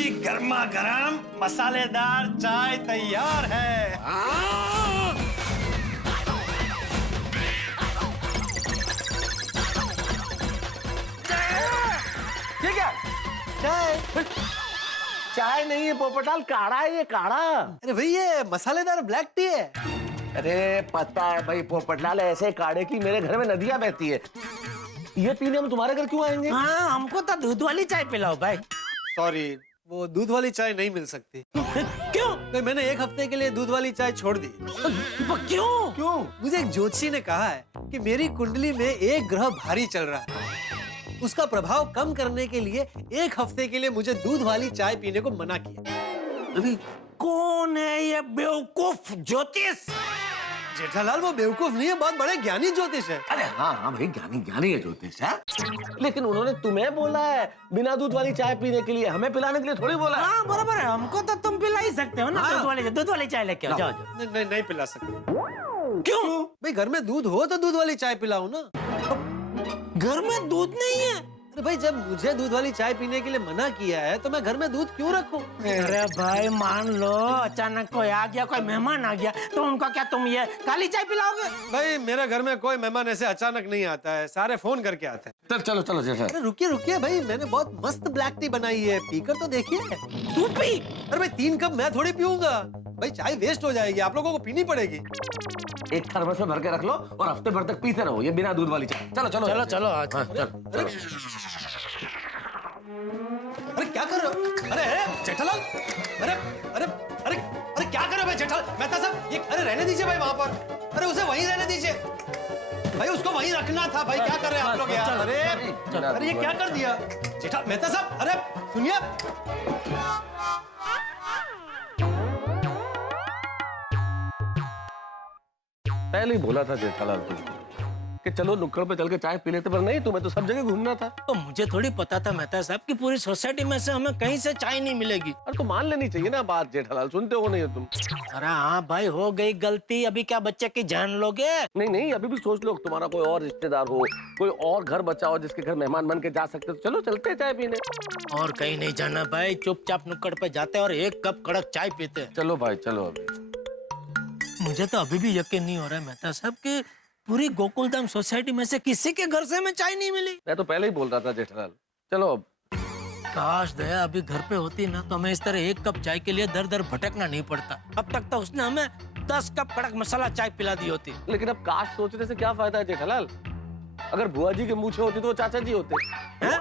भाई गर्मा गर्म मसालेदार चाय तैयार है। ठीक है चाय। चाय नहीं है पोपटाल, काढ़ा है ये, काढ़ा। अरे भाई ये मसालेदार ब्लैक टी है। अरे पता है भाई पोपटलाल, ऐसे काढ़े की मेरे घर में नदियां बहती है। ये पीने हम तुम्हारे घर क्यों आएंगे? हाँ, हमको तो दूध वाली चाय पिलाओ भाई। सॉरी, वो दूध वाली चाय नहीं मिल सकती। क्यों? तो मैंने एक हफ्ते के लिए दूध वाली चाय छोड़ दी। क्यों? क्यों? मुझे एक ज्योतिषी ने कहा है कि मेरी कुंडली में एक ग्रह भारी चल रहा है। उसका प्रभाव कम करने के लिए एक हफ्ते के लिए मुझे दूध वाली चाय पीने को मना किया। अभी कौन है ये बेवकूफ ज्योतिष? जेठालाल वो बेवकूफ नहीं है, बहुत बड़े ज्ञानी ज्योतिष है। अरे हाँ हाँ भाई, ज्ञानी ज्ञानी है ज्योतिष है, लेकिन उन्होंने तुम्हें बोला है बिना दूध वाली चाय पीने के लिए, हमें पिलाने के लिए थोड़ी बोला है। हाँ बराबर है, हमको तो तुम पिला ही सकते हो ना। हाँ। दूध वाली चाय लेके आओ, जाओ जाओ। नहीं, नहीं पिला सकते। क्यों? भाई घर में दूध हो तो दूध वाली चाय पिलाओ ना। घर में दूध नहीं है? अरे भाई जब मुझे दूध वाली चाय पीने के लिए मना किया है तो मैं घर में दूध क्यों रखूं? अरे भाई मान लो अचानक कोई आ गया, कोई मेहमान आ गया, तो उनका क्या तुम ये काली चाय पिलाओगे? भाई मेरे घर में कोई मेहमान ऐसे अचानक नहीं आता है, सारे फोन करके आते हैं। चलो चलो जेठा। अरे रुकिए रुकिए भाई, मैंने बहुत मस्त ब्लैक टी बनाई है, पीकर तो देखिए। तू पी। अरे भाई 3 कप मैं थोड़ी पीऊंगा, भाई चाय वेस्ट हो जाएगी, आप लोगों को पीनी पड़ेगी। एक थर्मस में भर के रख लो और हफ्ते भर तक पीते रहो ये बिना दूध वाली चाय। चलो चलो चलो चलो आज। हाँ, चलो। अरे क्या कर रहे हो? अरे जेठालाल, अरे अरे अरे अरे क्या कर रहे हो भाई जेठालाल? मेहता साहब, ये अरे रहने दीजिए भाई वहां पर। अरे उसे वहीं रहने दीजिए भाई, उसको वहीं रखना था भाई। क्या कर रहे हैं आप लोग यार? अरे अरे ये क्या कर दिया जेठा? मेहता साहब अरे सुनिए। पहले ही बोला था जेठालाल तुझको कि चलो नुक्कड़ पे चल के चाय पी लेते, पर नहीं, तुम्हें तो सब जगह घूमना था। तो मुझे थोड़ी पता था मेहता साहब कि पूरी सोसाइटी में से हमें कहीं से चाय नहीं मिलेगी। अरे तो मान लेनी चाहिए ना बात जेठालाल, सुनते हो नहीं हो तुम? अरे हाँ भाई, हो गई गलती, अभी क्या बच्चे की जान लोगे? नहीं नहीं, अभी भी सोच लो, तुम्हारा कोई और रिश्तेदार हो, कोई और घर बचा हो जिसके घर मेहमान बन के जा सकते, तो चलो चलते चाय पीने। और कहीं नहीं जाना भाई, चुपचाप नुक्कड़ पे जाते और एक कप कड़क चाय पीते। चलो भाई चलो। अभी मुझे तो अभी भी यकीन नहीं हो रहा है मेहता साहब कि पूरी गोकुलधाम सोसाइटी में से किसी के घर से हमें चाय नहीं मिली। मैं तो पहले ही बोल रहा था जेठालाल, चलो अब। काश दया अभी घर पे होती ना तो हमें इस तरह एक कप चाय के लिए दर दर भटकना नहीं पड़ता। अब तक तो उसने हमें 10 कप कड़क मसाला चाय पिला दी होती। लेकिन अब काश सोचने से क्या फायदा है जेठालाल? अगर बुआ जी के मूछे होती तो वो चाचा जी होते हैं।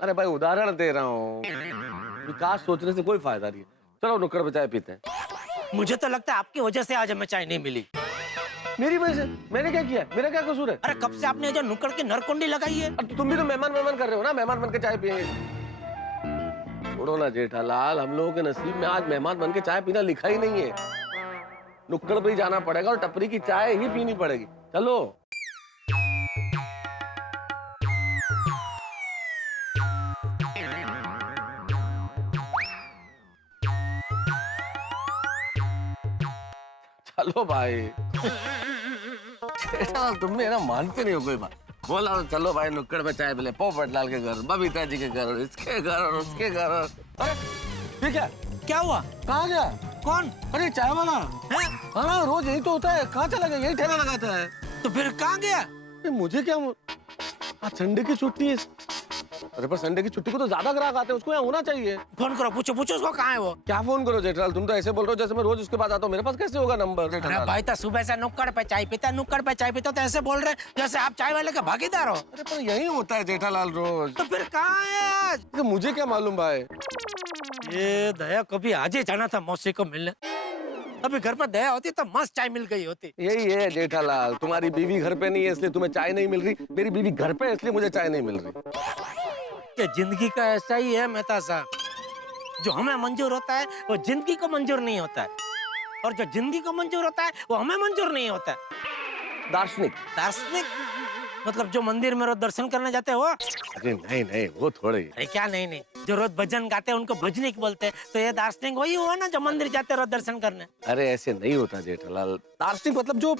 अरे भाई उदाहरण दे रहा हूँ, काश सोचने से कोई फायदा नहीं है। चलो नुक्कड़ पे चाय पीते हैं। मुझे तो लगता है आपकी वजह से आज हमें चाय नहीं मिली। मेरी वजह से? मैंने क्या किया? मेरा क्या कसूर है? अरे कब से आपने जो नुक्कड़ की नरकुंडी लगाई है? अब तुम भी तो मेहमान मेहमान कर रहे हो ना, मेहमान बन के चाय पिएंगे। छोड़ो ना जेठालाल, हम लोगों के नसीब में आज मेहमान बन के चाय पीना लिखा ही नहीं है। नुक्कड़ पे ही जाना पड़ेगा और टपरी की चाय ही पीनी पड़ेगी। चलो। चलो भाई। तुम ना मानते नहीं हो कोई बात। बोला तो चलो भाई नुक्कड़ पे चाय पिले, पोपटलाल के घर, बबीता जी के घर, इसके घर और उसके घर। अरे ठीक है, क्या हुआ? कहाँ गया? कौन? अरे चाय वाला है? हाँ, रोज यही तो होता है। कहाँ चला गया? यही ठेला लगाता है। तो फिर कहाँ गया? मुझे क्या, आज संडे की छुट्टी है। अरे पर संडे की छुट्टी को तो ज्यादा ग्राहक आते हैं, उसको यहाँ होना चाहिए। फोन करो, पूछो पूछो उसको कहाँ है वो। क्या फोन करो जेठालाल? तुम तो ऐसे बोल रहे हो जैसे मैं रोज उसके पास आता हूँ। मेरे पास कैसे होगा नंबर? अरे भाई तो सुबह से नुक्कड़ पे चाय पीता, नुक्कड़ पे चाय पीता, तो ऐसे बोल रहे हैं जैसे आप चाय वाले के भागीदार हो। अरे पर यही होता है जेठालाल रोज। तो फिर कहाँ है आज? तो मुझे क्या मालूम भाई। ये दया को भी आज ही जाना था मौसी को मिलने। अभी घर पर दया होती तो मस्त चाय मिल गई होती। यही है जेठालाल, तुम्हारी बीवी घर पे नहीं है इसलिए तुम्हें चाय नहीं मिल रही, मेरी बीवी घर पे है इसलिए मुझे चाय नहीं मिल रही। ये जिंदगी का ऐसा ही है मेहता साहब, जो हमें मंजूर होता है वो जिंदगी को मंजूर नहीं होता है, और जो जिंदगी को मंजूर होता है वो हमें मंजूर नहीं होता है। दार्शनिक? दार्शनिक मतलब जो मंदिर में रोज दर्शन करने जाते हो? अरे नहीं नहीं, वो थोड़े ही। अरे क्या नहीं नहीं, जो रोज भजन गाते हैं उनको भजनिक बोलते हैं। तो ये दार्शनिक वही हुआ ना जो मंदिर जाते रोज दर्शन करने। अरे ऐसे नहीं होता जेठालाल। दार्शनिक मतलब जो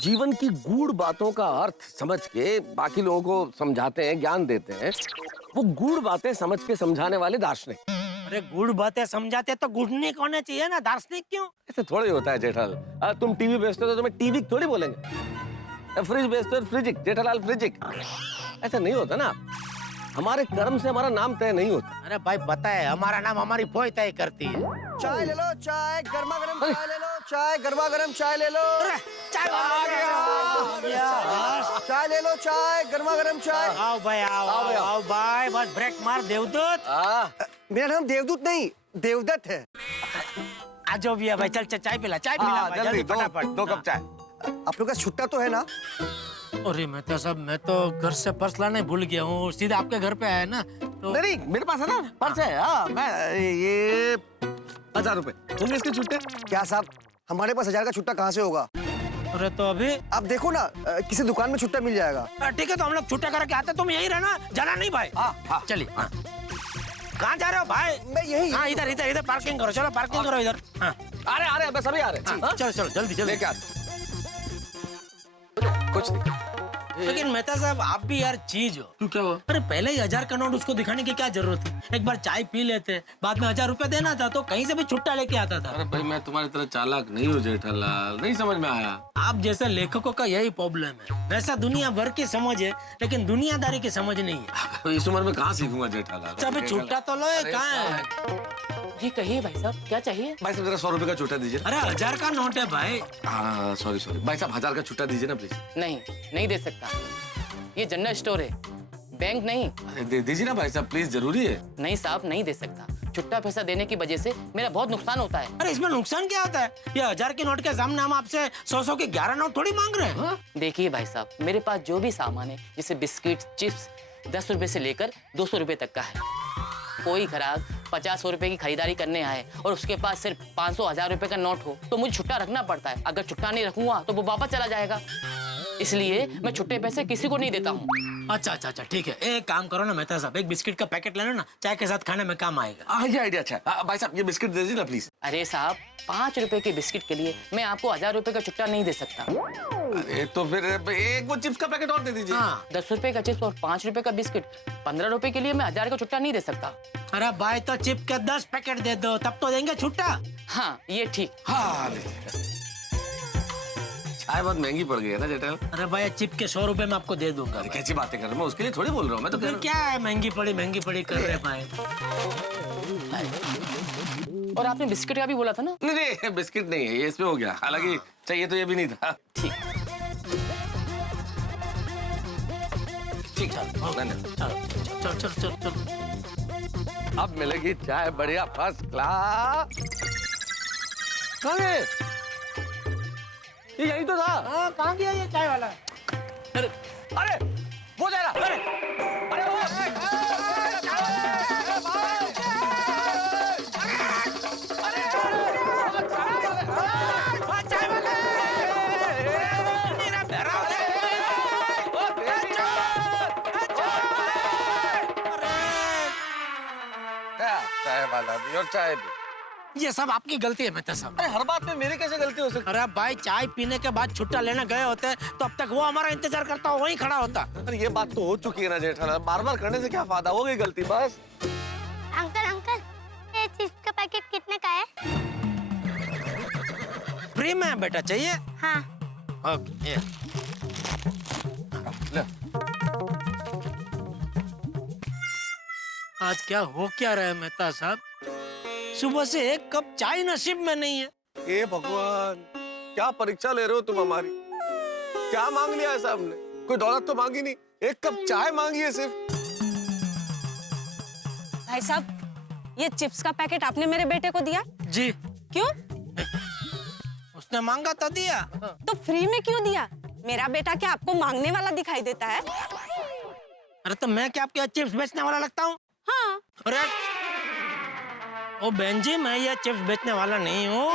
जीवन की गूढ़ बातों का अर्थ समझ के बाकी लोगों को समझाते हैं, ज्ञान देते हैं, वो गूढ़ बातें समझ के समझाने वाले दार्शनिक। अरे गुड़ बातें समझाते तो गुड़निक होने चाहिए ना, दार्शनिक क्यों? ऐसे थोड़ा ही होता है जेठालाल। तुम टीवी बेचते हो तो तुम्हें टीवी थोड़ी बोलेंगे। फ्रिज बेचते हो फ्रिजिक, जेठालाल फ्रिजिक। ऐसा नहीं होता ना, हमारे कर्म से हमारा नाम तय नहीं होता। अरे भाई बताए, हमारा नाम हमारी फोई तय करती है। चाय ले लो, चाय गर्मा गर्म चाय ले लो, चाय गर्मा गर्म चाय ले लो। चाय चाय ले लो, चाय गर्मा गर्म चाय। आओ भाई, आओ भाई, बस ब्रेक मार देवदूत। मेरा नाम देवदूत नहीं, देवदत्त है। आजो भैया भाई, चल चाय पिला, चाय पिला भाई, जल्दी फटाफट। 2 कप चाय। आप लोग का छुट्टा तो है ना? अरे मैं तो घर से पर्स लाने भूल गया हूँ, सीधा आपके घर पे आया ना तो। नहीं मेरे पास है ना पर्स है। हाँ, मैं ये 1000 रुपए होंगे इसके छुट्टे। क्या साहब, हमारे पास 1000 का छुट्टा कहाँ से होगा? अरे तो अभी आप देखो ना, किसी दुकान में छुट्टा मिल जाएगा। ठीक है, तो हम लोग छुट्टा करके आते, तुम यही रहना, जाना नहीं भाई। हाँ। चलिए। कहाँ जा रहे हो भाई? मैं यही। हाँ, इधर पार्किंग करो, चलो पार्किंग करो इधर। हाँ, आ रहे बस अभी आ रहे हैं। चलो जल्दी लेके आते। कुछ नहीं। लेकिन मेहता साहब, आप भी यार चीज हो। तू क्या हुआ? अरे पहले ही 1000 का नोट उसको दिखाने की क्या जरूरत थी? एक बार चाय पी लेते, बाद में 1000 रुपए देना था तो कहीं से भी छुट्टा लेके आता था। अरे भाई मैं तुम्हारी तरह चालाक नहीं हूँ जेठालाल, नहीं समझ में आया। आप जैसे लेखकों का यही प्रॉब्लम है। वैसा दुनिया भर की समझ है, लेकिन दुनियादारी की समझ नहीं है। इस उम्र में कहाँ सीखूंगा जेठालाल। सब छुट्टा तो लो, कहाँ है? जी कहिए भाई साहब, क्या चाहिए? भाई साहब जरा 100 रुपए का छुट्टा दीजिए। अरे 1000 का नोट है भाई। हाँ सॉरी भाई साहब 1000 का छुट्टा दीजिए ना प्लीज। नहीं दे सकता, ये जनरल स्टोर है, बैंक नहीं। अरे दे दीजिए ना भाई साहब प्लीज, जरूरी है। नहीं साहब, नहीं दे सकता। छुट्टा पैसा देने की वजह से मेरा बहुत नुकसान होता है। अरे इसमें नुकसान क्या होता है? ये 1000 के नोट के सामने हम आपसे 100 के 11 नोट थोड़ी मांग रहे हैं। देखिए भाई साहब, मेरे पास जो भी सामान है, जैसे बिस्किट, चिप्स, 10 रुपए से लेकर 200 रुपए तक का है। कोई ग्राहक 50-100 रुपए की खरीदारी करने आए और उसके पास सिर्फ 500-1000 रुपए का नोट हो तो मुझे छुट्टा रखना पड़ता है। अगर छुट्टा नहीं रखूंगा तो वो वापस चला जाएगा, इसलिए मैं छुट्टे पैसे किसी को नहीं देता हूँ। अच्छा ठीक है, एक काम करो ना मेहता साहब, एक बिस्किट का पैकेट ले लो ना, चाय के साथ खाने में काम आएगा। ये आइडिया अच्छा है। भाई साहब ये बिस्किट दे दीजिए ना प्लीज। अरे साहब, 5 रुपए के बिस्किट के लिए मैं आपको 1000 रुपए का छुट्टा नहीं दे सकता। अरे तो फिर एक वो चिप्स का पैकेट और दे दीजिए। हाँ। 10 रुपए का चिप्स और 5 रुपए का बिस्किट, 15 रुपए के लिए मैं 1000 का छुट्टा नहीं दे सकता। अरे भाई तो चिप के 10 पैकेट दे दो, तब तो देंगे छुट्टा। हाँ ये ठीक। हाँ चाय बहुत महंगी पड़ गई है ना जेठा। अरे भाई चिप के 100 रुपए में आपको दे दूंगा। कैसी बातें कर रहा हूँ, मैं उसके लिए थोड़ी बोल रहा हूँ। मैं तो फिर क्या है, महंगी पड़ी कर रहे भाई। और आपने बिस्किट का भी बोला था ना? नहीं बिस्किट नहीं है ये, इसमें हो गया। हालांकि चाहिए तो ये भी नहीं था। ठीक। ठीक चल। अब मिलेगी चाय बढ़िया फर्स्ट क्लास। कहाँ है? ये यही तो था। हाँ, कहाँ गया ये चाय वाला? अरे वो जा रहा। अरे वो चाय वाला भी और चाय भी। ये सब आपकी गलती है मेहता साहब। अरे हर बात में मेरी कैसे गलती हो सकती? अरे भाई चाय पीने के बाद छुट्टा लेने गए होते तो अब तक वो हमारा इंतजार करता, वहीं खड़ा होता। अरे ये बात तो हो चुकी है ना जेठालाल, बार-बार करने से क्या फायदा, हो गई गलती बस। अंकल, ये चिप्स का पैकेट कितने का है? फ्री में बेटा, चाहिए? हाँ। ओके। ले। आज क्या हो क्या रहा है मेहता साहब? सुबह से एक कप चाय नसीब में नहीं है। हे भगवान, क्या परीक्षा ले रहे हो तुम हमारी? क्या मांग लिया है साहब ने? कोई दौलत तो मांगी नहीं, एक कप चाय मांगी है सिर्फ। भाई साहब, ये चिप्स का पैकेट आपने मेरे बेटे को दिया? जी। क्यों? उसने मांगा तो दिया। तो फ्री में क्यों दिया? मेरा बेटा क्या आपको मांगने वाला दिखाई देता है? अरे तो मैं क्या आपके चिप्स बेचने वाला लगता हूँ? हाँ। अरे ओ बहन जी, मैं ये चिप्स बेचने वाला नहीं हूँ।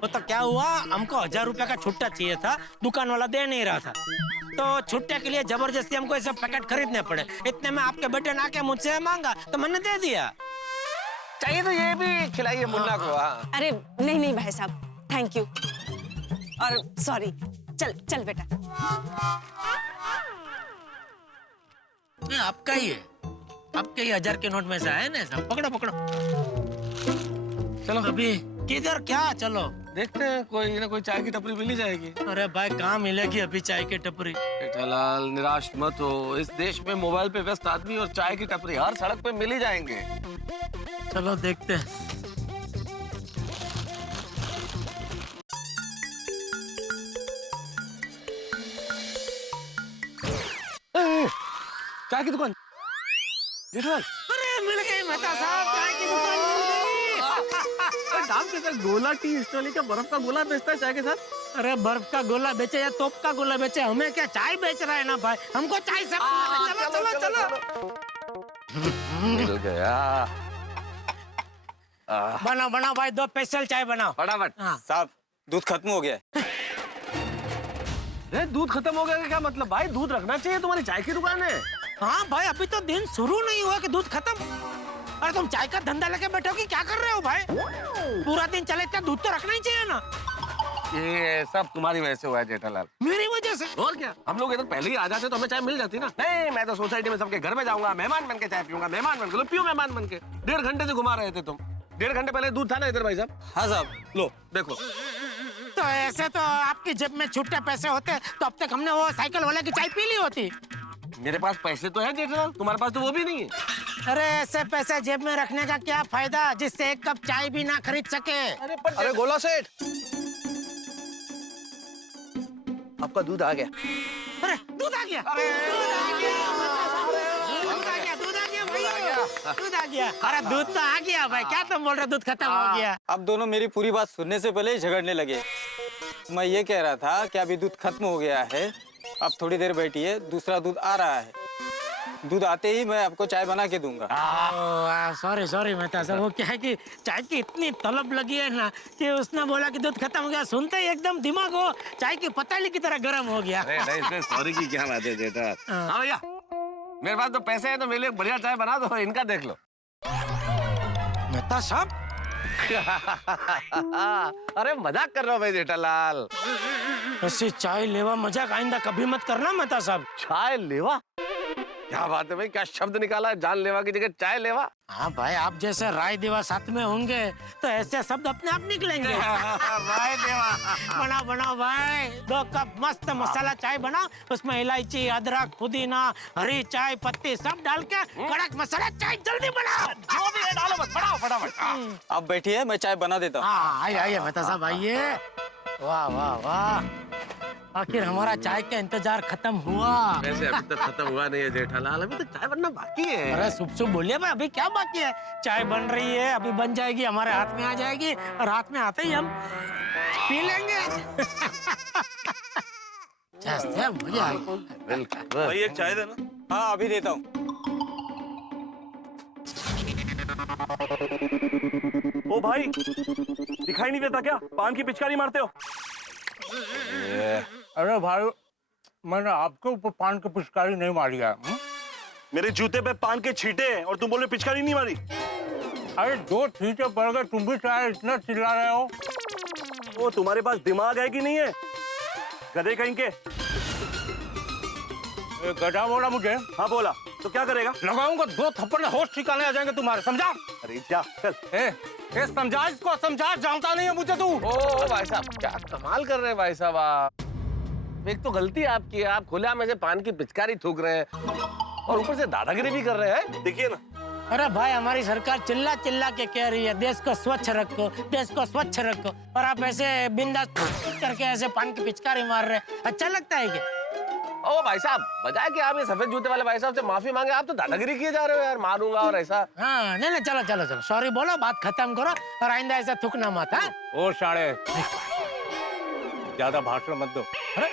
वो तो क्या हुआ, हमको 1000 रुपए का छुट्टा चाहिए था, दुकान वाला दे नहीं रहा था, तो छुट्टे के लिए जबरदस्ती हमको ऐसे पैकेट खरीदने पड़े। इतने में आपके बेटे ने आके मुझसे मांगा तो मैंने दे दिया। चाहिए तो ये भी खिलाइए मुन्ना को। हाँ। अरे नहीं भाई साहब, थैंक यू। और सॉरी, चल चल बेटा। ये आपका ही है, आपके ही 1000 के नोट में से है ना सब। पकड़ो पकड़ो। चलो अभी किधर क्या? चलो देखते हैं, कोई ना कोई चाय की टपरी मिल ही जाएगी। अरे भाई कहाँ मिलेगी अभी चाय की टपरी? जेठालाल निराश मत हो, इस देश में मोबाइल पे व्यस्त आदमी और चाय की टपरी हर सड़क पे मिल ही जाएंगे। चलो देखते हैं। चाय की दुकान। जेठालाल अरे मिल गई मेहता साहब, चाय की दुकान मिल गई। दाम के साथ गोला टी स्टॉल का बर्फ का गोला बेचता है चाय के साथ। अरे बर्फ का गोला बेचे या तोप का गोला बेचे, हमें क्या, चाय बेच रहा है ना भाई, हमको चाय से चलो चलो चलो। मिल गया। बनाओ बनाओ भाई, 2 स्पेशल चाय बनाओ फटाफट। हाँ। साहब दूध खत्म हो गया है। दूध खत्म हो गया का क्या मतलब भाई? दूध रखना चाहिए, तुम्हारी चाय की दुकान है। हाँ भाई, अभी तो दिन शुरू नहीं हुआ कि दूध खत्म। अरे तुम चाय का धंधा लेके बैठे हो कि क्या कर रहे हो भाई? पूरा दिन चले इतना दूध तो रखना ही चाहिए ना। ये सब तुम्हारी वजह से हुआ है जेठालाल। मेरी वजह से? और क्या, हम लोग इधर पहले ही आ जाते तो हमें चाय मिल जाती ना। नहीं, मैं तो सोसाइटी में सबके घर में जाऊंगा, मेहमान बन के चाय पीऊंगा, मेहमान बन के। पियो मेहमान बन के। 1.5 घंटे से घुमा रहे थे तुम। 1.5 घंटे पहले दूध था ना इधर भाई साहब? हाँ साहब। लो देखो। तो ऐसे तो आपकी जेब में छुट्टे पैसे होते तो अब तक हमने वो साइकिल वाले की चाय पी ली होती। मेरे पास पैसे तो है जेठालाल, तुम्हारे पास तो वो भी नहीं है। अरे ऐसे पैसे जेब में रखने का क्या फायदा जिससे एक कप चाय भी ना खरीद सके। अरे गोला सेठ, आपका दूध आ गया। अरे दूध आ गया, दूध आ गया, दूध आ गया, दूध आ गया भाई, दूध आ गया। अरे दूध तो आ गया भाई, क्या तुम बोल रहे हो दूध खत्म हो गया? अब दोनों मेरी पूरी बात सुनने से पहले ही झगड़ने लगे। मैं ये कह रहा था कि अभी दूध खत्म हो गया है, अब थोड़ी देर बैठिए, दूसरा दूध आ रहा है। दूध आते ही मैं आपको चाय बना के दूंगा। सॉरी सॉरी मेहता साहब, वो क्या है कि चाय की इतनी तलब लगी है ना कि उसने बोला कि दूध खत्म हो गया, सुनते ही एकदम दिमाग वो चाय की पतीली की तरह गर्म हो गया। नहीं, इसमें सॉरी की क्या बात है जेठा। हाँ भैया, मेरे पास तो पैसे हैं तो मेरे लिए बढ़िया चाय बना दो, इनका देख लो। मेहता साहब अरे मजाक कर रहा हूँ भाई जेठालाल। ऐसी चाय लेवा मजाक आइंदा कभी मत करना मेहता साहब। चाय लेवा? क्या बात है भाई, क्या शब्द निकाला है, जान लेवा की जगह चाय लेवा। हाँ भाई, आप जैसे राय देवा साथ में होंगे तो ऐसे शब्द अपने आप निकलेंगे। राय देवा। बनाओ बनाओ भाई, 2 कप मस्त मसाला चाय बनाओ, उसमें इलायची, अदरक, पुदीना, हरी चाय पत्ती सब डाल के कड़क मसाला चाय जल्दी बनाओ। जो भी है डालो, बस बनाओ फटाफट। आप बैठिए, मैं चाय बना देता हूँ। हाँ आइए आइए मेहता साहब आइए। वाह वाह वाह, आखिर हमारा चाय का इंतजार खत्म हुआ। वैसे अभी तक खत्म हुआ नहीं है जेठालाल, अभी तो चाय बनना बाकी है। अरे शुभ शुभ बोलिए भाई, अभी क्या बाकी है? चाय बन रही है, अभी बन जाएगी, हमारे हाथ में आ जाएगी और हाथ में आते ही हम पी लेंगे। मजा आएगा। भाई एक चाय देना। हाँ अभी देता हूँ। ओ भाई, दिखाई नहीं देता क्या? पान की पिचकारी मारते हो? अरे भाई, मैंने आपके ऊपर पान की पिचकारी नहीं मारी है। मेरे जूते पे पान के छींटे हैं और तुम बोल रहे पिचकारी नहीं मारी? अरे 2 छींटे पड़ गए, तुम भी चाहे इतना चिल्ला रहे हो। ओ तुम्हारे पास दिमाग है कि नहीं है? गधे कहीं के। गधा बोला मुझे? हाँ बोला, तो क्या करेगा? लगाऊंगा 2 थप्पड़ में होश ठिकाने आ जाएंगे तुम्हारे, समझा? अरे जा चल। ए समझा इसको, समझा, जानता नहीं है मुझे तू। ओ भाई साहब, क्या कमाल कर रहे हैं भाई साहब आप। एक तो गलती आपकी है, आप खुलेआम में से पान की पिचकारी थूक रहे हैं और ऊपर से दादागिरी भी कर रहे हैं। देखिए ना। अरे भाई, हमारी सरकार चिल्ला चिल्ला के कह रही है देश को स्वच्छ रखो, देश को स्वच्छ रखो, और आप ऐसे बिंदास करके ऐसे पान की पिचकारी मार रहे हैं, अच्छा लगता है क्या? ओ भाई साहब, बजाय कि आप ये सफेद जूते वाले भाई साहब से माफी मांगे, आप तो दादागिरी किए जा रहे हो यार, मारूंगा और ऐसा। हाँ नहीं नहीं, चलो चलो चलो, सॉरी बोलो, बात खत्म करो और आइंदा ऐसा थूकना मत। हाँ ओ साले, ज्यादा भाषण मत दो। अरे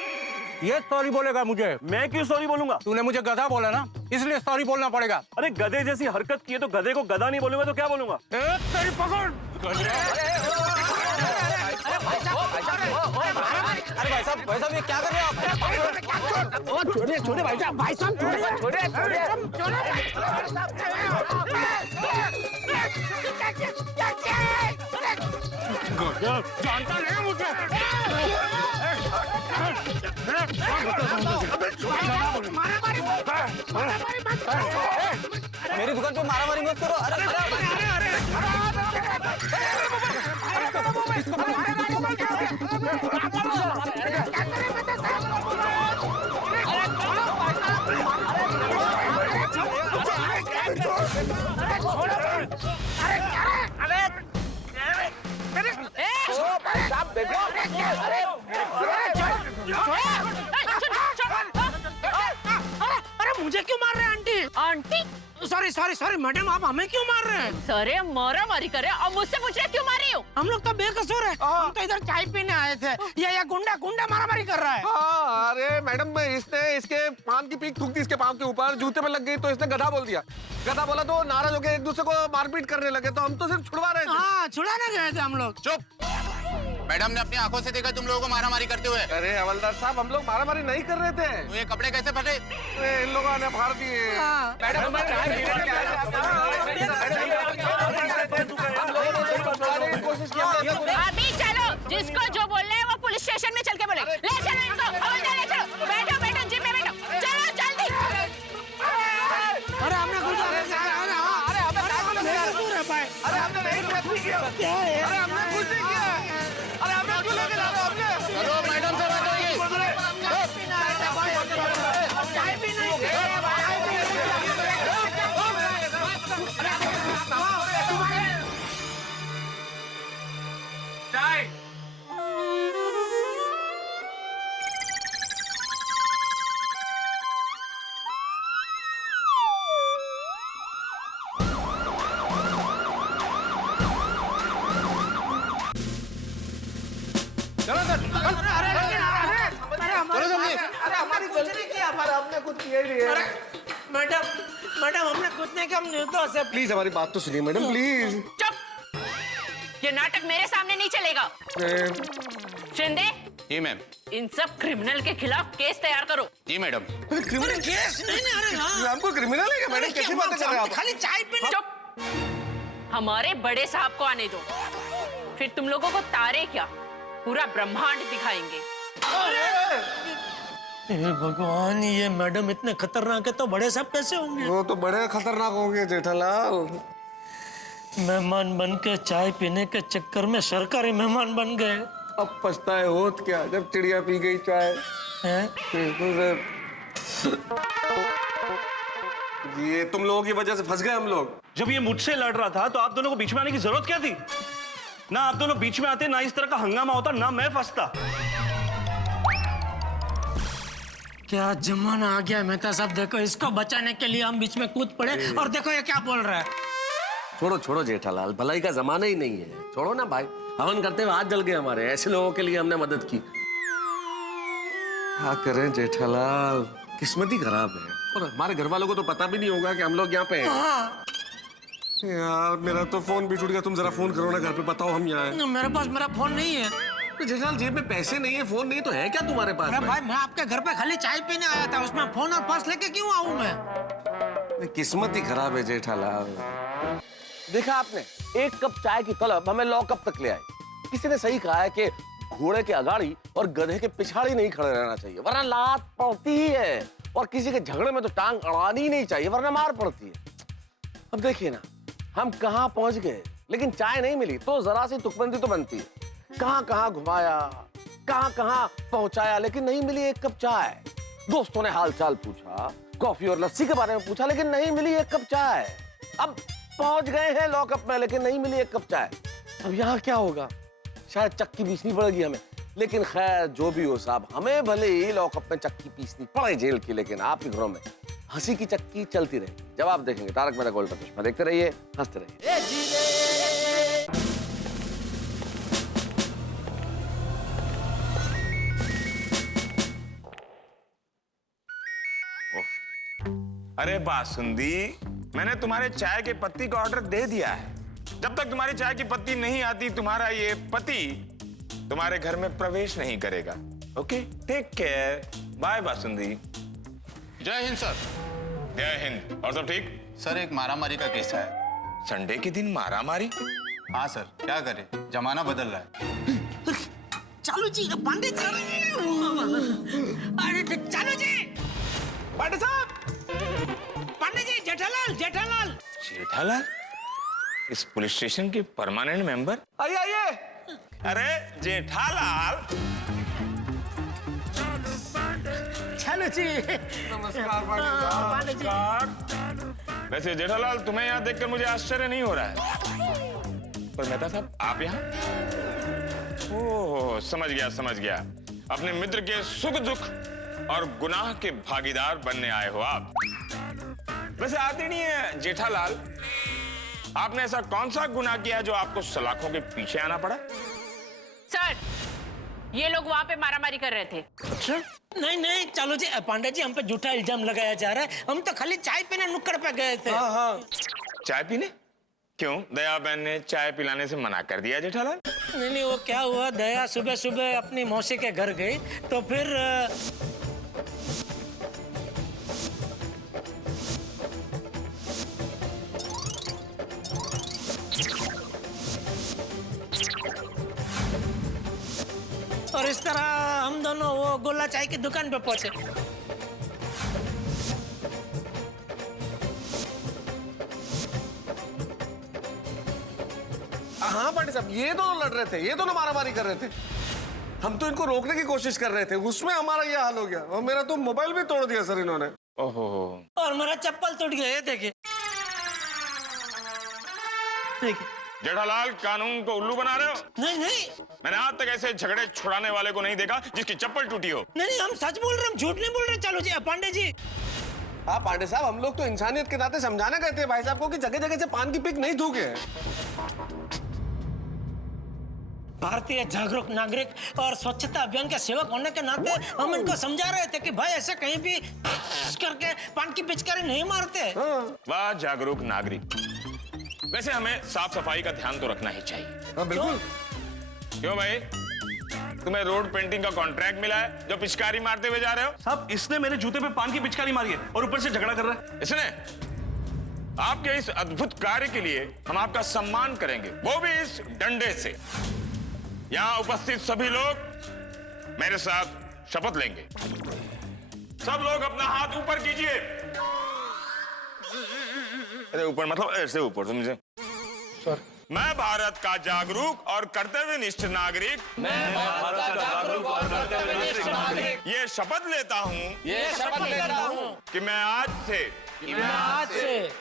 ये सॉरी बोलेगा मुझे? मैं क्यों सॉरी बोलूंगा? तूने मुझे गधा बोला ना, इसलिए सॉरी बोलना पड़ेगा। अरे गधे जैसी हरकत की है तो गधे को गधा नहीं बोलूंगा तो क्या बोलूंगा? तेरी पकड़। अरे भाई साहब ये क्या कर रहे हो आप? छोड़िए छोड़िए भाई साहब, भाई साहब छोड़िए छोड़िए। जानता नहीं मुझे। मेरी दुकान पे मारामारी मत करो। अरे अरे मुझे क्यों मार रहे हैं aunty? Aunty sorry sorry sorry madam, आप हमें क्यों मार रहे हैं? सरे मारा मारी करे और मुझसे पूछ रहे क्यों मारी हो? हम लोग तो बेकसूर है, हम तो इधर चाय पीने आए थे। ये गुंडा गुंडा मारामारी कर रहा है। हाँ, अरे मैडम इसने इसके पान की पीक थूक दी इसके पाँव के ऊपर, जूते में लग गई तो इसने गधा बोल दिया। गधा बोला तो नाराज हो गए, एक दूसरे को मारपीट करने लगे, तो हम तो सिर्फ छुड़वा रहे थे। हाँ, छुड़ाने गए थे हम लोग। चुप। मैडम ने अपनी आंखों से देखा तुम लोगों को मारामारी करते हुए। अरे हवलदार साहब, हम लोग मारामारी नहीं कर रहे थे। तो ये कपड़े कैसे फटे? इन लोगों ने फाड़ दिए। मैडम अभी चलो, जिसको जो बोलना है वो पुलिस स्टेशन में चल के बोले। ले चलो इनको, हवलदार ले चलो। बैठो बैठो, जीप में बैठो, चलो जल्दी। अरे हमने कुछ अरे हमने नहीं कुछ किया। अरे हमने कुछ नहीं किया। अरे हमने क्यों लेके जा रहे हो हमने? चलो मैडम से बात होगी। मैडम मैडम हमने कुछ नहीं किया, हम निर्दोष है। प्लीज हमारी बात तो सुनिए मैडम, प्लीज। चुप, ये नाटक मेरे सामने नहीं चलेगा। शिंदे, जी मैम। इन सब क्रिमिनल के खिलाफ केस तैयार करो। जी मैडम। क्रिमिनल केस नहीं, अरे हाँ। हमको क्रिमिनल है मैडम? कैसी बातें कर रहे हैं आप? खाली चाय पीने। चुप, हमारे बड़े साहब को आने दो, फिर तुम लोगों को तारे क्या पूरा ब्रह्मांड दिखाएंगे। हे भगवान, ये मैडम इतने खतरनाक है तो बड़े साहब कैसे होंगे? वो तो बड़े खतरनाक होंगे जेठालाल। मेहमान बन के चाय पीने के चक्कर में सरकारी मेहमान बन गए। अब पछताए होत क्या जब चिड़िया पी गई चाय। ये तुम लोगों की वजह से फंस गए हम लोग। जब ये मुझसे लड़ रहा था तो आप दोनों को बीच में आने की जरूरत क्या थी? ना आप दोनों बीच में आते, ना इस तरह का हंगामा होता, ना मैं फंसता। क्या जमाना आ गया मेहता साहब, देखो इसको बचाने के लिए हम बीच में कूद पड़े और देखो ये क्या बोल रहा है। छोड़ो छोड़ो जेठालाल, भलाई का जमाना ही नहीं है, छोड़ो ना भाई। हवन करते हुए हाथ जल गए हमारे, ऐसे लोगों के लिए हमने मदद की। क्या करें जेठालाल, किस्मत ही खराब है। और हमारे घर वालों को तो पता भी नहीं होगा कि हम लोग यहाँ पे हैं। यार मेरा तो फोन भी टूट गया, तुम जरा फोन करो ना घर पे, बताओ हम यहाँ हैं। मेरे पास मेरा फोन नहीं है। जेठालाल जेब में पैसे नहीं है, फोन नहीं, तो है क्या तुम्हारे पास? अरे भाई मैं आपके घर पे खाली चाय पीने आया था, उसमें फोन और पर्स लेके क्यों आऊं मैं? किस्मत ही खराब है जेठालाल। देखा आपने, एक कप चाय की तलब हमें लॉकअप तक ले आई। किसी ने सही कहा है कि घोड़े के अगाड़ी और गधे के पिछाड़ी नहीं खड़े रहना चाहिए, वरना लात पड़ती ही है। और किसी के झगड़े में तो टांग अड़ानी ही नहीं चाहिए, वरना मार पड़ती है। अब देखिए ना, हम कहाँ पहुंच गए, लेकिन चाय नहीं मिली तो जरा सी तुकबंदी तो बनती है। कहाँ कहाँ घुमाया, कहाँ कहाँ पहुंचाया, लेकिन नहीं मिली एक कप चाय। दोस्तों ने हालचाल पूछा, कॉफी और लस्सी के बारे में पूछा, लेकिन नहीं मिली एक कप चाय। अब पहुंच गए हैं लॉकअप में, लेकिन नहीं मिली एक कप चाय। अब यहाँ क्या होगा? शायद चक्की पीसनी पड़ेगी हमें। लेकिन खैर जो भी हो साहब, हमें भले ही लॉकअप में चक्की पीसनी पड़े जेल की, लेकिन आपके घरों में हंसी की चक्की चलती रहेगी। जब आप देखेंगे तारक मेहता का उल्टा चश्मा, देखते रहिए, हंसते रहिए। अरे बासुंदी, मैंने तुम्हारे चाय के पत्ती का ऑर्डर दे दिया है। जब तक तुम्हारी चाय की पत्ती नहीं आती, तुम्हारा ये पति तुम्हारे घर में प्रवेश नहीं करेगा। Okay, take care, bye Basundi. जय हिंद सर। जय हिंद। और सब ठीक? सर एक मारामारी का केस है। संडे के दिन मारामारी? हाँ सर, क्या करें, जमाना बदल रहा है। चालू जी पांडे जी, अरे चालू जी, पांडे साहब। पांडे जी, जेठालाल जेठालाल। जेठालाल, इस पुलिस स्टेशन के परमानेंट मेंबर। आइए आइए। अरे जेठालाल। चालू जी, नमस्कार पांडे जी। वैसे जेठालाल, तुम्हें यहाँ देखकर मुझे आश्चर्य नहीं हो रहा है, पर मेहता साहब आप यहाँ? ओह, समझ गया। अपने मित्र के सुख दुख और गुनाह के भागीदार बनने आए हो आप। वैसे आदरणीय जेठालाल, आपने ऐसा कौन सा गुनाह किया है जो आपको सलाखों के पीछे आना पड़ा? सर, ये लोग वहां पे मारामारी कर रहे थे। अच्छा? नहीं चालू जी, पांडे जी हम पे झूठा इल्जाम लगाया जा रहा है। हम तो खाली चाय पीने नुक्कड़ पे गए थे। हाँ। चाय पीने? क्यों, दया बहन ने चाय पिलाने से मना कर दिया जेठालाल? नहीं, वो क्या हुआ, दया सुबह सुबह अपनी मौसी के घर गई तो फिर और इस तरह हम दोनों वो गोला चाय की दुकान पे पहुंचे। हाँ पांडे साहब, ये दोनों लड़ रहे थे, ये दोनों मारामारी कर रहे थे। हम तो इनको रोकने की कोशिश कर रहे थे, उसमें हमारा ये हाल हो गया। और मेरा तो मोबाइल भी तोड़ दिया सर इन्होंने। ओहो। और मेरा चप्पल टूट गया, ये देखिए। जेठालाल, कानून को उल्लू बना रहे हो? नहीं, मैंने आज तक ऐसे झगड़े छुड़ाने वाले को नहीं देखा जिसकी चप्पल टूटी हो। नहीं, हम सच बोल रहे हैं, हम झूठ नहीं बोल रहे। चालू जी, पांडे जी। हाँ पांडे साहब, हम लोग तो इंसानियत के नाते समझाने गए थे भाई साहब को कि जगह जगह से पान की पिक नहीं थूके। भारतीय जागरूक नागरिक और स्वच्छता अभियान के सेवक होने के नाते हम इनको समझा रहे थे कि भाई ऐसे कहीं भी करके पान की पिचकारी नहीं मारते। वाह जागरूक नागरिक। वैसे हमें साफ सफाई का ध्यान तो रखना ही चाहिए। हाँ बिल्कुल। क्यों भाई, तुम्हें रोड पेंटिंग का कॉन्ट्रैक्ट मिला है जो पिचकारी मारते हुए जा रहे हो? साहब, इसने मेरे जूते पे पान की पिचकारी मारी है और ऊपर से झगड़ा कर रहा है। इसने? आपके इस अद्भुत कार्य के लिए हम आपका सम्मान करेंगे, वो भी इस डंडे से। यहाँ उपस्थित सभी लोग मेरे साथ शपथ लेंगे। सब लोग अपना हाथ ऊपर कीजिए। अरे ऊपर मतलब ऐसे ऊपर, समझे? मैं भारत का जागरूक और कर्तव्यनिष्ठ नागरिक ये शपथ लेता हूँ कि मैं आज से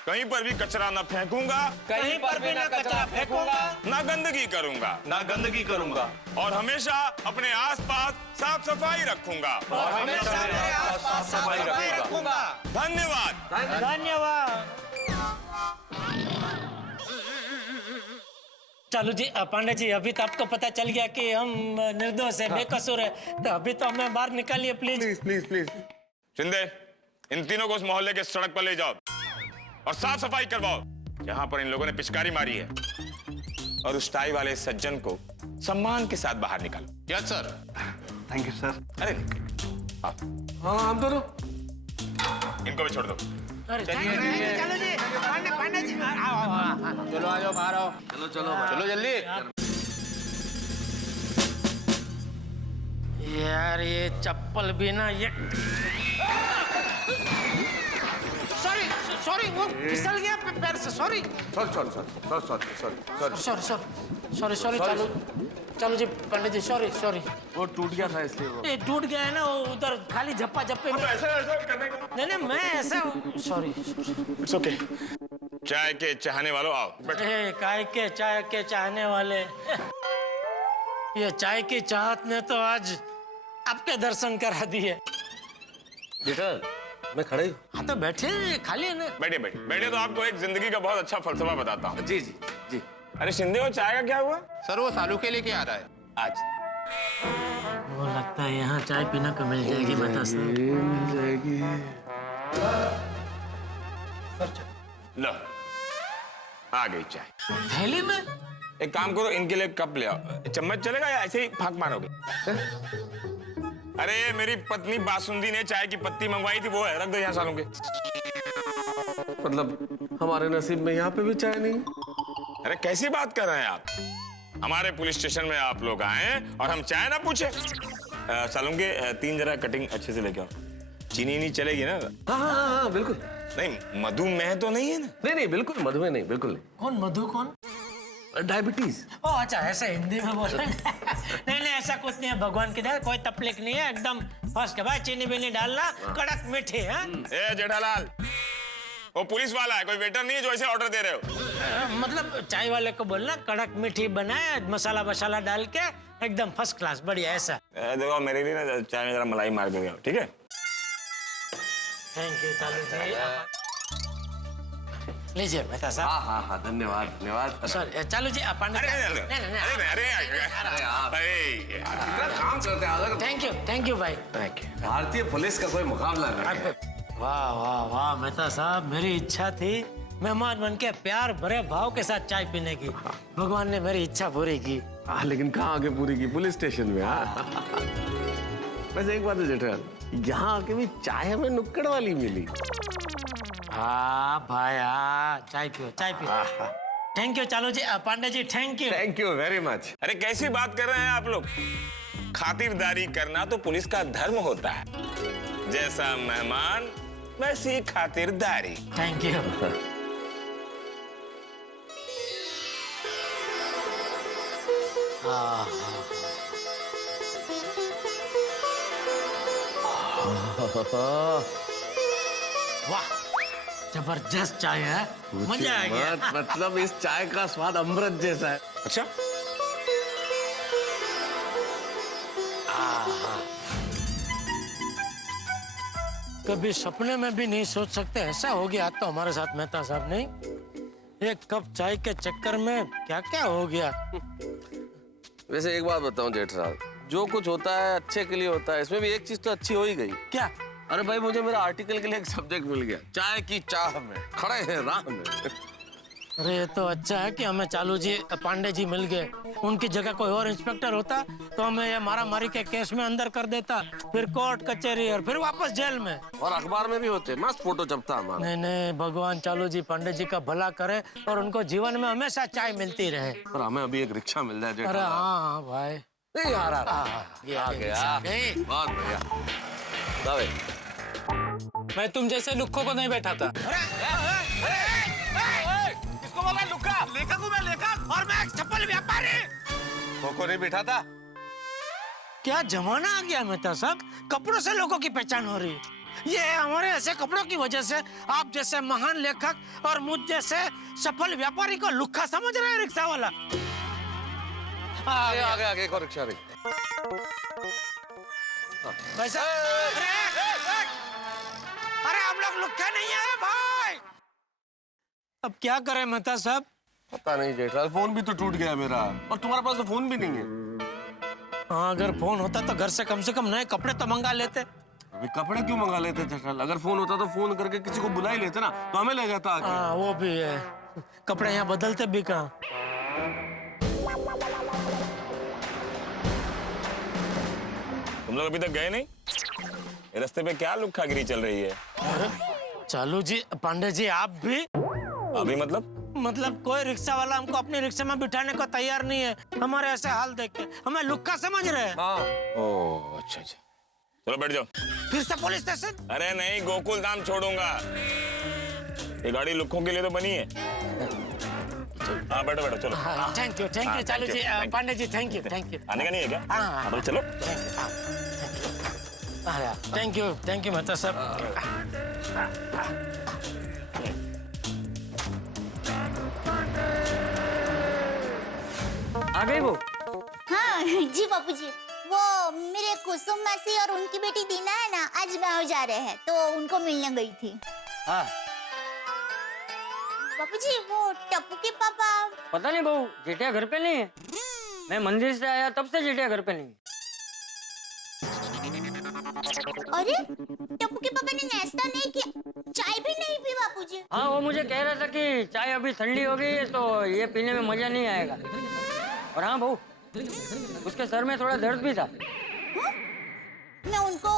कहीं पर भी कचरा न फेंकूंगा, कहीं पर भी ना कचरा फेंकूंगा, ना गंदगी करूंगा और हमेशा अपने आसपास साफ सफाई रखूंगा। धन्यवाद। चालू जी, पांडे जी, अभी तो आपको पता चल गया कि हम निर्दोष है, बेकसूर है, तो अभी तो हमें बाहर निकालिए प्लीज। प्लीज। शिंदे, इन तीनों को उस मोहल्ले के सड़क पर ले जाओ और साफ सफाई करवाओ जहां पर इन लोगों ने पिचकारी मारी है, और उस टाई वाले सज्जन को सम्मान के साथ बाहर निकालो। Yes sir. Thank you sir. अरे आओ, हाँ हम दोनों। इनको भी छोड़ दो। चालू जी, पांडे जी, आओ। चलो आ जाओ, बाहर आओ। चलो जल्दी। यार ये चप्पल भी ना, ये सॉरी वो फिसल गया पैर से। सॉरी चालू जी, पंडित जी, सॉरी। वो टूट गया था इसलिए वो। ये टूट गया है ना, वो उधर खाली झप्पा झप्पे में। ऐसा करने का नहीं, मैं ऐसा, सॉरी। It's okay. चाय के चाहने वालों आओ, बैठो। काय के चाय के चाहने वाले, ये चाय की चाहत ने तो आज आपके दर्शन करा दिए। जेठा, मैं खड़ा ही। हाँ तो बैठे, खाली है ना। बैठे तो आपको एक जिंदगी का बहुत अच्छा फलसफा बताता हूँ। जी। अरे शिंदे, वो चाय का क्या हुआ? सर वो सालू के लेके आ रहा है आज। वो लगता है यहाँ चाय पीना को मिल जाएगी, बता सर। मिल जाएगी। लो, आ गई चाय थैली में। एक काम करो, इनके लिए कप ले आओ। चम्मच चलेगा या ऐसे ही फाक मारोगे? अरे मेरी पत्नी बासुंदी ने चाय की पत्ती मंगवाई थी, वो है, रख दो यहाँ सालों के। मतलब हमारे नसीब में यहाँ पे भी चाय नहीं। अरे कैसी बात कर रहे हैं आप? हमारे पुलिस स्टेशन में आप लोग आए और हम चाय ना पूछे? सालूंगे 3 जरा कटिंग अच्छे से लेके आओ। चीनी नहीं चलेगी ना? हाँ बिल्कुल। नहीं मधुमेह तो नहीं है ना? नहीं बिल्कुल मधुमेह नहीं, बिल्कुल नहीं। कौन मधु कौन? डायबिटीज। ओ अच्छा, ऐसा हिंदी में बोल नहीं ऐसा कुछ नहीं है, भगवान की दया, कोई तकलीफ नहीं है, एकदम फर्स्ट के भाई। चीनी बीनी डालना, कड़क मीठी है। ए जेठालाल, वो पुलिस वाला है, कोई वेटर नहीं है जो ऐसे ऑर्डर दे रहे हो। मतलब चाय वाले को बोलना कड़क मीठी बनाए, मसाला वसाला डाल के एकदम फर्स्ट क्लास, बढ़िया ऐसा। देखो मेरे लिए ना चाय में जरा मलाई मार के, ठीक है? थैंक यू चालू जी। लीजिए मेहता साहब। हाँ धन्यवाद। सॉरी चालू जी, आप थैंक यू भाई। भारतीय पुलिस का कोई मुकाबला नहीं। वाह वाह वाह मेहता साहब, मेरी इच्छा थी मेहमान बन के प्यार भरे भाव के साथ चाय पीने की, भगवान ने मेरी इच्छा पूरी की। लेकिन कहाँ आके पूरी की? पुलिस स्टेशन में। वैसे एक बात है जेठालाल, यहाँ आके भी चाय हमें नुक्कड़ वाली मिली। हाँ भाई, हाँ चाय पियो। थैंक यू चालू जी, Pandey ji thank you very much. अरे कैसी बात कर रहे हैं आप लोग? खातिरदारी करना तो पुलिस का धर्म होता है, जैसा मेहमान वैसी खातिरदारी। Thank you. वाह जबरदस्त चाय है, मजा आ गया। मतलब इस चाय का स्वाद अमृत जैसा है। अच्छा, कभी सपने में भी नहीं सोच सकते ऐसा हो गया आज तो हमारे साथ मेहता साहब। नहीं, एक कप चाय के चक्कर में क्या क्या हो गया। वैसे एक बात बताऊं जेठराज, जो कुछ होता है अच्छे के लिए होता है, इसमें भी एक चीज तो अच्छी हो ही गई। क्या? अरे भाई, मुझे मेरा आर्टिकल के लिए एक सब्जेक्ट मिल गया, चाय की चाह में खड़े हैं राह में। अरे ये तो अच्छा है कि हमें चालू जी पांडे जी मिल गए। उनकी जगह कोई और इंस्पेक्टर होता तो हमें ये मारा मारी के केस में अंदर कर देता, फिर कोर्ट कचहरी और फिर वापस जेल में। और अखबार में भी होते, मस्त फोटो छपता हमारा। नहीं, भगवान चालू जी पांडे जी का भला करे और उनको जीवन में हमेशा चाय मिलती रहे। पर हमें अभी एक रिक्शा मिल जाए। अरे हाँ भाई, नहीं आ गया। बहुत बढ़िया। मैं तुम जैसे लुक्खों को नहीं बैठा था। किसको बोला लुक्का? लेखक हूँ मैं, लेखक। और मैं एक चप्पल व्यापारी। को नहीं बैठा था। क्या जमाना आ गया मेहता साहब, कपड़ों से लोगों की पहचान हो रही है। ये हमारे ऐसे कपड़ों की वजह से आप जैसे महान लेखक और मुझ जैसे सफल व्यापारी को लुक्खा समझ रहे हैं रिक्शा वाला। आगे एक और रिक्शा। पैसा? अरे हम लोग लुक्खे नहीं है भाई। अब क्या करें मेहता साहब? पता नहीं जेठालाल, फोन भी तो टूट गया मेरा, और तुम्हारे पास तो फोन भी नहीं है। हाँ, अगर फोन होता तो घर से कम नए कपड़े तो मंगा लेते। अभी कपड़े क्यों मंगा लेते जेठालाल? अगर फोन होता तो फोन करके किसी को बुला ही लेते ना, तो हमें ले जाता आके। हाँ वो भी है, कपड़े यहाँ बदलते भी कहाँ। तुम लोग अभी तक गए नहीं? रास्ते पे क्या लुक्खागिरी चल रही है? चालू जी पांडे जी, आप भी? अभी मतलब कोई रिक्शा वाला हमको अपने रिक्शा में बिठाने को तैयार नहीं है। हमारे ऐसे हाल देख के हमें लुक्का समझ रहे हैं। ओह अच्छा, चलो बैठ जाओ। फिर से पुलिस स्टेशन? अरे नहीं, गोकुल धाम छोड़ूंगा। ये गाड़ी लुक्खों के लिए तो बनी है। हाँ बैठो चलो। थैंक यू चालू जी, पांडे जी थैंक यू। आने का नहीं है क्या? हाँ चलो। थैंक यू मेहता साहब। आ गई वो? हाँ जी बापू जी, वो मेरे कुसुम मासी और उनकी बेटी दीना है ना, आज गाँव जा रहे हैं तो उनको मिलने गई थी। हाँ बापू जी, वो टप्पू के पापा। पता नहीं बहू, जेठिया घर पे नहीं है। मैं मंदिर से आया तब से जेठिया घर पे नहीं है। अरे टप्पू के पापा ने नाश्ता नहीं किया, चाय भी नहीं पी बापूजी? हाँ, वो मुझे कह रहा था कि चाय अभी ठंडी हो गई है तो ये पीने में मजा नहीं आएगा। और हाँ बहू, उसके सर में थोड़ा दर्द भी था। मैं उनको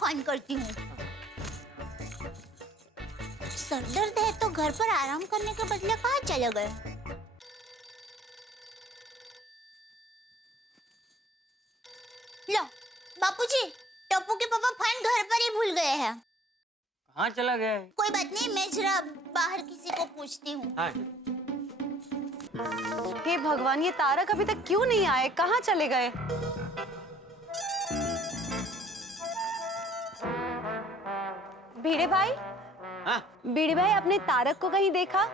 फोन करती हूँ। सर दर्द है तो घर पर आराम करने के बदले कहाँ चले गए? हाँ चला गया है। कोई बात नहीं, मैं जरा बाहर किसी को पूछती हूँ। हे भगवान, ये तारक अभी तक क्यों नहीं आए? कहाँ चले गए? भिड़े भाई, हाँ भिड़े भाई, अपने तारक को कहीं देखा?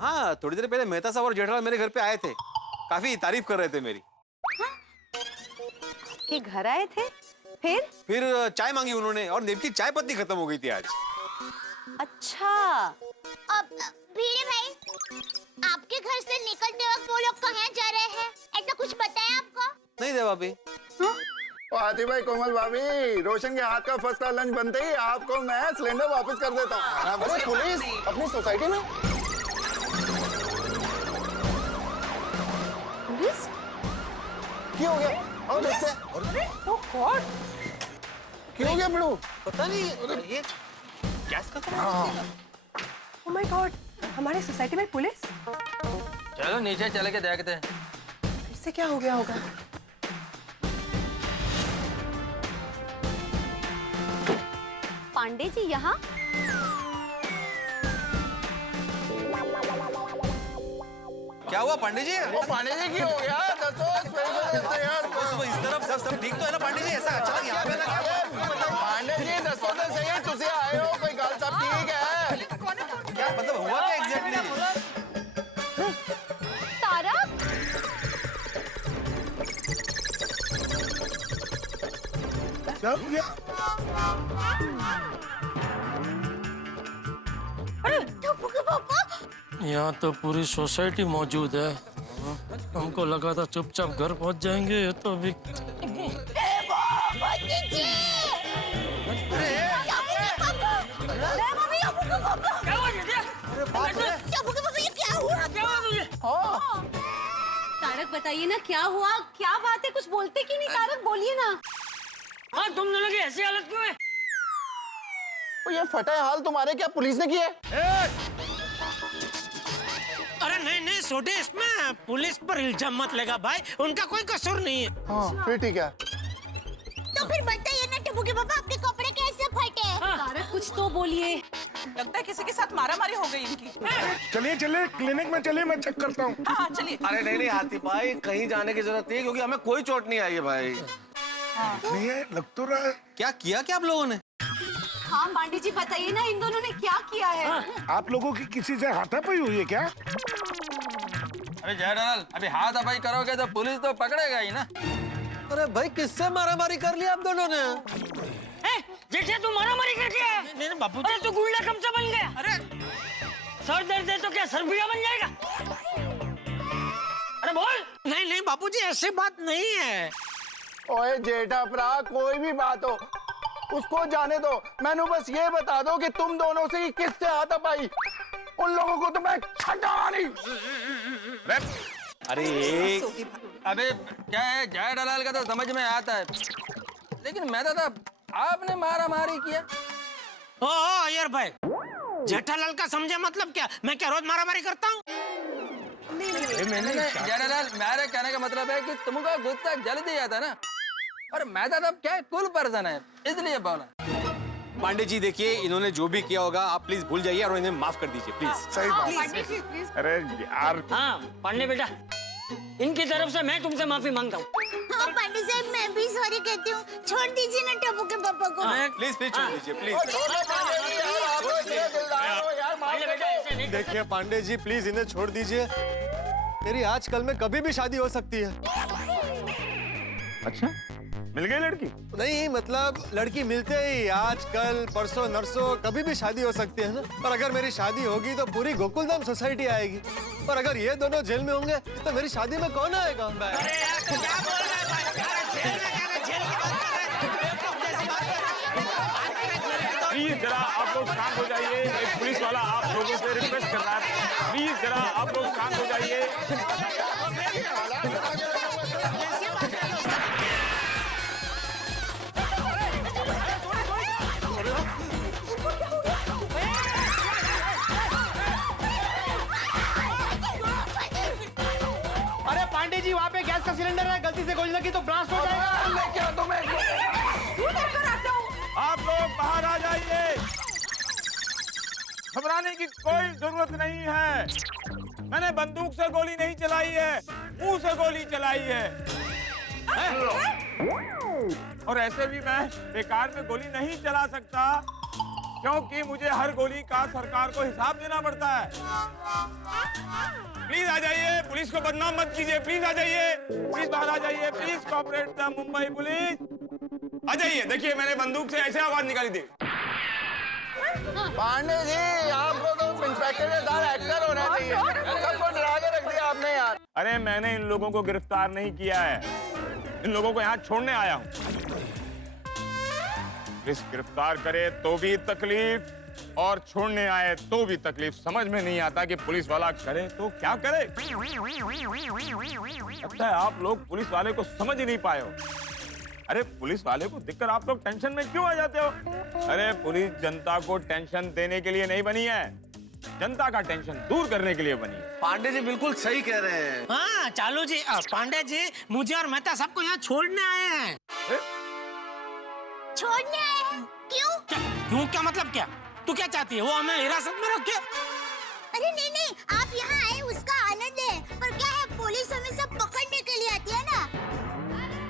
हाँ, थोड़ी देर पहले मेहता साहब और जेठालाल मेरे घर पे आए थे, काफी तारीफ कर रहे थे मेरी। कि घर आए थे? फिर चाय मांगी उन्होंने और नेब की चाय पत्ती खत्म हो गई थी आज। अच्छा, अब भीड़े भाई, आपके घर से निकलते वक्त वो लोग कहाँ जा रहे हैं? ऐसा कुछ बताया आपको? नहीं दे भाभी। आती भाई, कोमल भाभी, रोशन के हाथ का फर्स्ट क्लास लंच बनते ही आपको मैं सिलेंडर वापस कर देता हूँ। अरे पुलिस अपनी सोसाइटी में। पुलिस? क्या हो गया? और देखते हैं। क्यों हो गया बिड़ू? पता नहीं ये गैस का ओह माय गॉड, हमारे सोसाइटी में पुलिस? चलो नीचे चले के देखते हैं। फिर से क्या हो गया होगा? पांडे जी यहाँ? क्या हुआ पांडे जी? वो पांडे जी की हो गया? इस तरफ सब ठीक तो है ना पांडे जी? ऐसा अचानक यहाँ पे ना क्या? पांडे जी दसो तो सही, तुझे आए हो, कोई गल सब ठीक है? क्या मतलब हुआ क्या एग्जैक्टली? तारक? अरे टप्पू के पापा, यहाँ तो पूरी सोसाइटी मौजूद है। हमको लगा था चुपचाप घर पहुँच जाएंगे, ये तो अभी तारक बताइए ना, क्या हुआ? क्या बात है? कुछ बोलते क्यों नहीं? तारक बोलिए ना। हाँ, तुम दोनों की ऐसी हालत क्यों है? ये फटे हाल तुम्हारे क्या पुलिस ने किए? अरे नहीं नहीं सोटे, इसमें पुलिस पर इल्जाम मत लगा भाई, उनका कोई कसूर नहीं है। हाँ फिर ठीक है। तो फिर बताइए ना टप्पू के पापा, आपके कपड़े कैसे फटे? तारक कुछ तो बोलिए। लगता है किसी के साथ मारामारी हो गई इनकी। चलिए चलिए क्लिनिक में चलिए, मैं चेक करता हूँ। हाँ चलिए। अरे नहीं नहीं हाथी भाई, कहीं जाने की जरूरत नहीं है, क्योंकि हमें कोई चोट नहीं आई है भाई। नहीं है, लग तो रहा है। क्या किया क्या आप लोगों ने? हाँ पांडे जी बताइए ना, इन दोनों ने क्या किया है? आप लोगों की किसी से हाथापाई हुई है क्या? अरे जेठालाल, अभी हाथापाई करोगे तो पुलिस तो पकड़ेगा ही ना। अरे भाई किससे मारामारी कर लिया आप दोनों ने? जेठे तू मारामारी करके आया? नहीं बापू, अरे तू गुंडा कब से बन गया? अरे सर दर्द है तो क्या सरबिया बन जाएगा? अरे बोल। नहीं नहीं बापूजी, ऐसी बात नहीं है। ओए जेठा भरा, कोई भी बात हो उसको जाने दो, मैंने बस ये बता दो कि तुम दोनों से किससे हाथापाई, उन लोगों को तो मैं छटा नहीं। अरे अबे क्या है, जेठालाल का तो समझ में आता है, लेकिन मैं तो आपने मारामारी किया। ओ यार भाई, जेठालाल का समझे मतलब क्या? मैं क्या रोज मारामारी करता हूँ? जेठालाल, मेरे कहने का मतलब है कि तुमको गुस्सा जल्दी आता ना, और मैं तो क्या कूल पर्सन है, इसलिए बोला। पांडे जी देखिए, इन्होंने जो भी किया होगा आप प्लीज भूल जाइए और इन्हें माफ कर दीजिए प्लीज। सही बात। अरे यार, हाँ पांडे बेटा, इनकी तरफ से मैं तुमसे माफी मांगता हूँ। हाँ पांडे साहब, मैं भी सॉरी कहती हूँ, छोड़ दीजिए ना टप्पू के पापा को। प्लीज प्लीज छोड़ दीजिए प्लीज। देखिए पांडे जी प्लीज इन्हें छोड़ दीजिए, मेरी आजकल में कभी भी शादी हो सकती है। अच्छा मिल गई लड़की? नहीं मतलब लड़की मिलते ही आजकल परसों नरसों कभी भी शादी हो सकती है ना। पर अगर मेरी शादी होगी तो पूरी गोकुलधाम सोसाइटी आएगी, पर अगर ये दोनों जेल में होंगे तो मेरी शादी में कौन आएगा? प्लीज जरा आप लोग शांत हो जाइए, एक पुलिस वाला आप लोगों से रिक्वेस्ट कर रहा है, प्लीज जरा आप लोग शांत हो जाइए। अरे पांडे जी वहाँ पे गैस का सिलेंडर है, गलती से गोली लगी तो ब्लास्ट हो जाएगा। आप लोग बाहर आ जाइए। घबराने की कोई जरूरत नहीं है। मैंने बंदूक से गोली नहीं चलाई है, मुंह से गोली चलाई है। और ऐसे भी मैं बेकार में गोली नहीं चला सकता, क्योंकि मुझे हर गोली का सरकार को हिसाब देना पड़ता है। प्लीज आ जाइए, पुलिस को बदनाम मत कीजिए। प्लीज आ जाइए, प्लीज बाहर आ जाइए। Please cooperate the Mumbai police. आ जाइए, देखिए मैंने बंदूक से ऐसे आवाज निकाली थी। पांडे जी, आपको तो इंस्पेक्टर के साथ एक्टर होना चाहिए। सबको डरा के रख दिया आपने यार। अरे मैंने इन लोगों को गिरफ्तार नहीं किया है, इन लोगों को यहाँ छोड़ने आया हूँ। पुलिस गिरफ्तार करे तो भी तकलीफ और छोड़ने आए तो भी तकलीफ। समझ में नहीं आता कि पुलिस वाला करे तो क्या करे। लगता है आप लोग पुलिस वाले को समझ ही नहीं पाए हो। अरे पुलिस वाले को देखकर आप लोग टेंशन में क्यों आ जाते हो? अरे पुलिस जनता को टेंशन देने के लिए नहीं बनी है, जनता का टेंशन दूर करने के लिए बनी है। पांडे जी बिल्कुल सही कह रहे हैं। हाँ चालू जी, पांडे जी मुझे और मेहता सबको यहाँ छोड़ने आए हैं। छोड़ने आए हैं? क्यों? क्यों क्या मतलब क्या? तू क्या चाहती है, वो हमें हिरासत में रखे? अरे नहीं नहीं, आप यहाँ आए उसका आनंद है, पर क्या है पुलिस हमें सब पकड़ने के लिए आती है ना,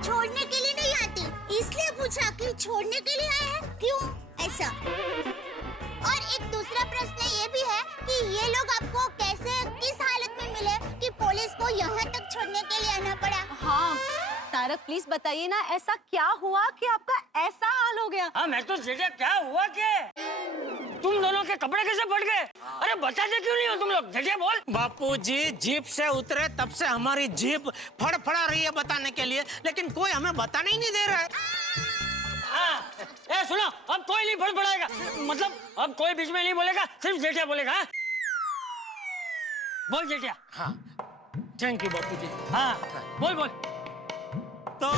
छोड़ने के लिए नहीं आती। इसलिए पूछा कि छोड़ने के लिए आए हैं, क्यों ऐसा? और एक दूसरा प्रश्न ये भी है कि ये लोग आपको कैसे, किस हालत में मिले कि पुलिस को यहाँ तक छोड़ने के लिए आना पड़ा? हाँ तारक प्लीज बताइए ना, ऐसा क्या हुआ कि आपका ऐसा हाल हो गया? हाँ मैं तो जेठा, क्या हुआ क्या? तुम दोनों के कपड़े कैसे फट गए? अरे बताते क्यों नहीं हो तुम लोग? जेठा बोल। बापूजी जीप से उतरे तब से हमारी जीप फड़फड़ा रही है बताने के लिए, लेकिन कोई हमें बताने ही नहीं दे रहा है। हाँ, सुनो, अब कोई नहीं फड़फड़ाएगा, मतलब अब कोई बीच में नहीं बोलेगा, सिर्फ जेठा बोलेगा। हाँ? बोल जेठा। हाँ थैंक यू बापूजी। हाँ बोल बोल। तो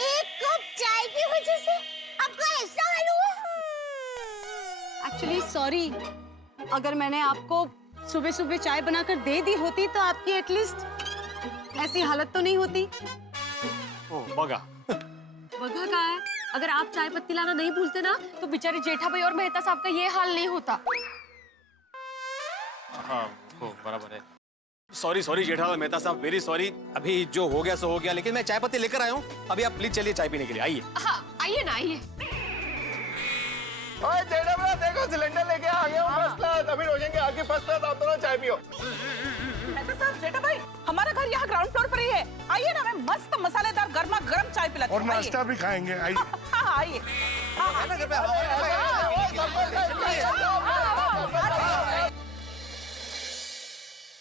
एक कप चाय की वजह से आपका ऐसा हाल हुआ? एक्चुअली सॉरी, अगर मैंने आपको सुबह सुबह चाय बनाकर दे दी होती तो आपकी एटलीस्ट ऐसी हालत तो नहीं होती। बगा बगा कहाँ है? अगर आप चाय पत्ती लाना नहीं भूलते ना तो बेचारे जेठा भाई और मेहता साहब का ये हाल नहीं होता। हाँ बराबर है। सॉरी सॉरी जेठालाल मेहता साहब, वेरी सॉरी। अभी जो हो गया सो हो गया, लेकिन मैं चाय पत्ती लेकर आया हूँ। अभी आप प्लीज चलिए चाय पीने के लिए, आइए। हाँ आइए ना, आइए। ओए जेठा भैया देखो, सिलेंडर लेके आ गया हूँ फर्स्ट क्लास। अभी रोशन के आगे फर्स्ट क्लास, आप दोनों चाय पियो। मेहता साहब, जेठा भाई, हमारा घर यहाँ ग्राउंड फ्लोर पर ही है। आइए ना, मैं मस्त मसालेदार गर्मा गर्म चाय पिलाती हूँ। और नाश्ता भी खाएंगे, आइए। हाँ आइए।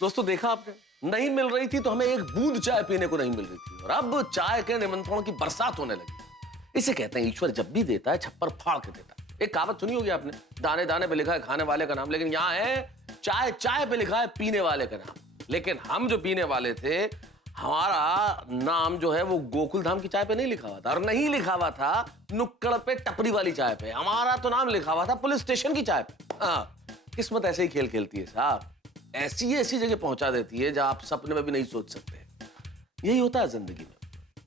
दोस्तों देखा आपने, नहीं मिल रही थी तो हमें एक बूंद चाय पीने को नहीं मिल रही थी, और अब चाय के निमंत्रणों की बरसात होने लगी। इसे कहते हैं ईश्वर जब भी देता है छप्पर फाड़ के देता है। एक कहावत सुनी होगी आपने, दाने दाने पे लिखा है खाने वाले का नाम, लेकिन यहाँ है चाय चाय पे लिखा है पीने वाले का नाम। लेकिन हम जो पीने वाले थे, हमारा नाम जो है वो गोकुल धाम की चाय पे नहीं लिखा हुआ था, और नहीं लिखा हुआ था नुक्कड़ पे टपरी वाली चाय पे। हमारा तो नाम लिखा हुआ था पुलिस स्टेशन की चाय पे। हाँ, किस्मत ऐसे ही खेल खेलती है साहब, ऐसी ऐसी जगह पहुंचा देती है जहां आप सपने में भी नहीं सोच सकते। यही होता है जिंदगी में,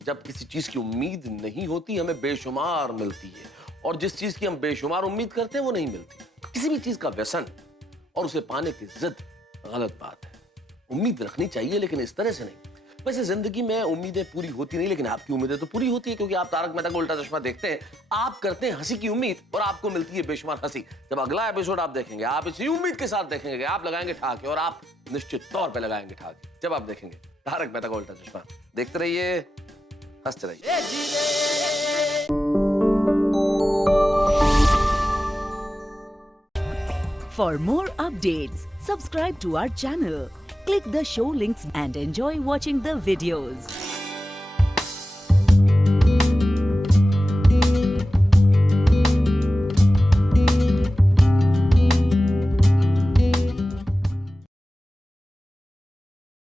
जब किसी चीज की उम्मीद नहीं होती हमें बेशुमार मिलती है, और जिस चीज की हम बेशुमार उम्मीद करते हैं वो नहीं मिलती। किसी भी चीज का व्यसन और उसे पाने की जिद गलत बात है। उम्मीद रखनी चाहिए, लेकिन इस तरह से नहीं। वैसे जिंदगी में उम्मीदें पूरी होती नहीं, लेकिन आपकी उम्मीदें तो पूरी होती है, क्योंकि आप तारक मेहता का उल्टा चश्मा देखते हैं। आप करते हैं हंसी की उम्मीद और आपको मिलती है बेशुमार हंसी। जब अगला एपिसोड आप देखेंगे, आप इसी उम्मीद के साथ देखेंगे कि आप लगाएंगे ठाके, और आप निश्चित तौर पर लगाएंगे ठाके जब आप देखेंगे तारक मेहता का उल्टा चश्मा। देखते रहिए, हंसते रहिए। For more updates, subscribe to our channel, click the show links and enjoy watching the videos.